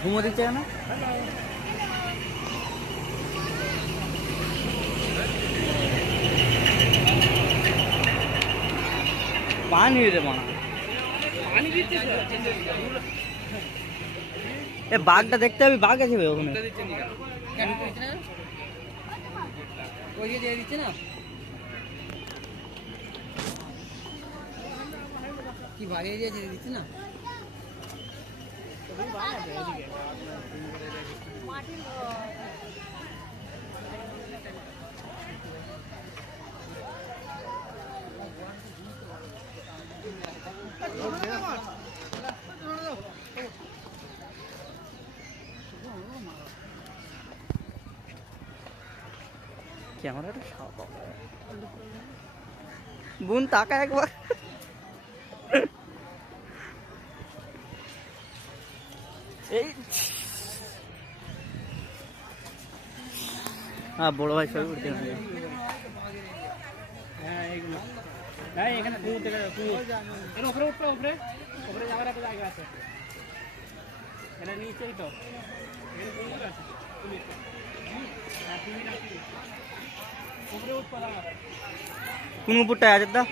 ঘুমো দিচ্ছে কেন পানি রে মানা এ বাঘটা দেখতে হবে বাঘ আছে ভাই ওখানে কি বাড়ি এরিয়া যেতে দিচ্ছে না ক্যামেরাটা সাদা। বোন, তাকা একবার। এই। হ্যাঁ বড় ভাই ছবি উঠতে হবে হ্যাঁ এইগুলো। হ্যাঁ এখানে উপরে। উপরে যাওয়ার একটা জায়গা আছে। এটা নিচেই তো। হ্যাঁ কোন উপরটায় আছে দা